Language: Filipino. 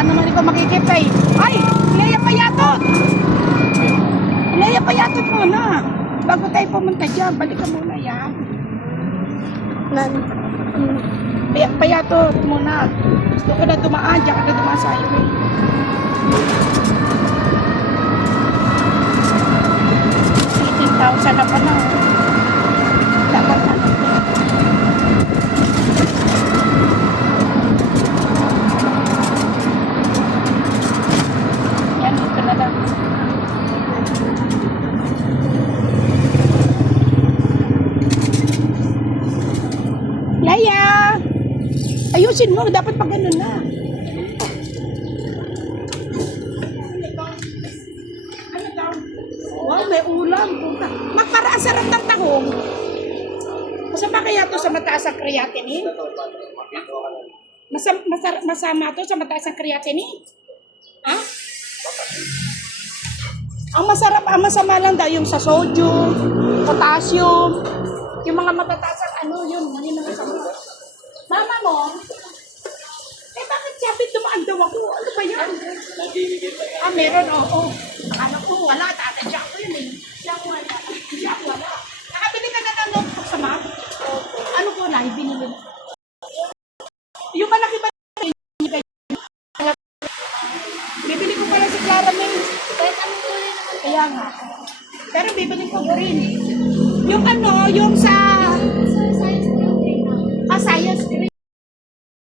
saan naman ikaw makikipay? Ay, Leia Payatot! Leia Payatot muna. Bago tayo pumunta dyan, balikan muna yan. Payatot muna. Gusto ko na dumaan, dyan ka na dumaan sa highway. $18,000 na pala. Dapat na. Yan, ito na lang. Leia! Ayusin mo, dapat pag ganun na. Ano daw? Wow, may ulam. Para ang sarap ng tahong. Masama kaya to sa mataas ang creatinine? Masama to sa mataas ang creatinine? Ha? Ang masarap, ang masama lang daw yung sa sodium, potassium, yung mga matataas ang yun ang masama. Mama mo, bakit sabi dumaan daw ako? Ano ba yan? Meron, oo. Ano ko, wala. Tatadya ko yun eh. Siya wala. Nakabili ka na ng notebook sa map? Ano ko na, ibinili na. Yung malaki ba? Bibili ko pala si Clara May. Kaya nga. Pero bibili ko green. Yung yung sa